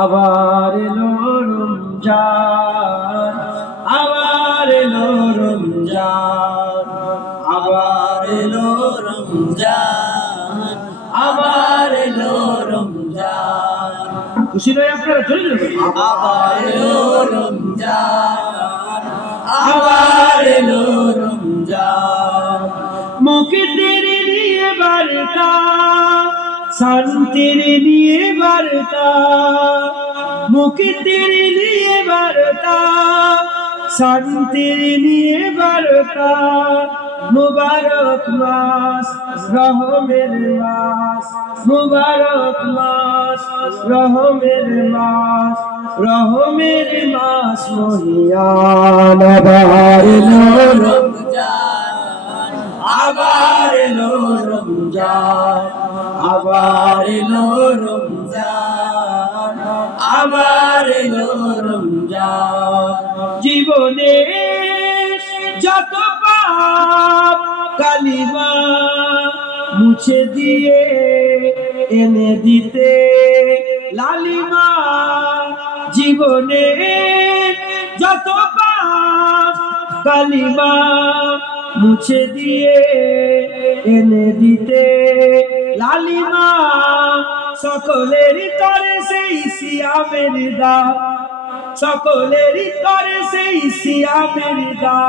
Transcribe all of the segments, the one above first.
আবার এলো রমজান, আবার এলো রমজান, আবার এলো রমজান, আবার এলো রমজান। খুশি নয় আপনারা? চলে যাবেন আবার এলো রমজান, আবার এলো রমজান। মুখে তেরে নিয়ে বারটা শান্তির নিয়ে বার্তা, মুক্তির নিয়ে বার্তা, শান্তির নিয়ে বার্তা, মুবারক মাস, রহমের মাস, মুবারক মাস, রহমের মাস রহমের মাস, মহিয়ান এলো রমজান জীবনে যত পাপ কালিমা মুছে দিয়ে এনে দিতে লালিমা, জীবনে যত পাপ কালিমা মুছে দিয়ে এনে দিতে লালিমা সকলের তরে সেই সিয়ামের দা। সকলের তরে সেই সিয়ামের দা।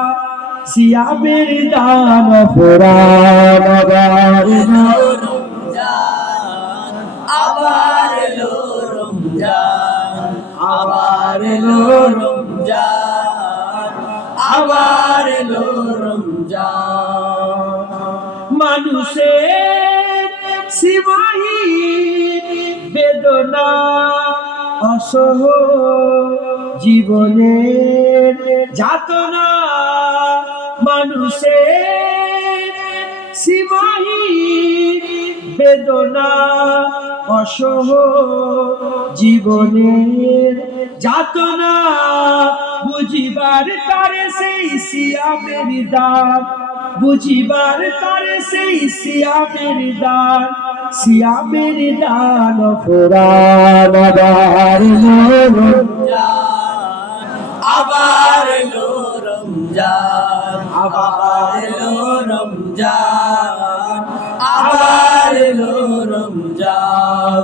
সিয়ামের দান পুরাণ আবার রমজান। আবার রমজান। আবার রমজান। মানুষের সীমাহি বেদনা, অসহ জীবনের যাতনা মানুষের সীমাহি বেদনা, অসহ জীবনের যাতনা, বুঝিবার তারে সেই সিয়ামের দান, বুঝিবার তারে সেই সিয়ামের দান। সিয়ামের দান পুরাণ আবার আবার রমজান আবার রমজান আবার রমজান।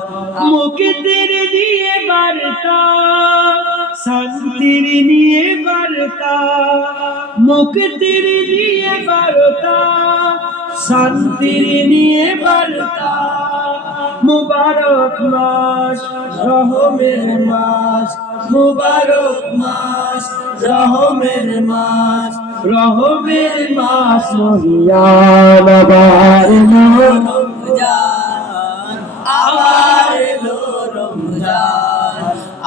মুক্তির দিয়ে বার্তা শান্তির নিয়ে বার্তা মুক্তির নিয়ে বার্তা শান্তির নিয়ে বার্তা। মুবারক মাস, রহমের মাস, মুবারক মাস, রহমের মাস রহমের মাস আবার রমজান, আবার এলো রমজান,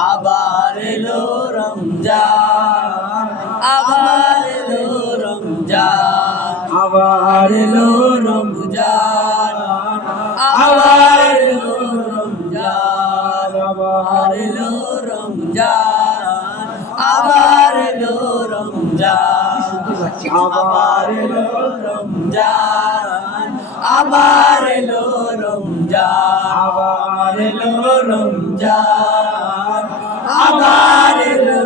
আবার এলো রমজান, আবার এলো রমজান, আবার এলো রমজান। রমজান আবার এলো রমজান আবার এলো রমজান আবার এলো রমজান আবার এলো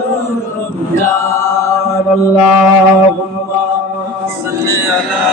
রমজান। আল্লাহুম্মা সাল্লি আলা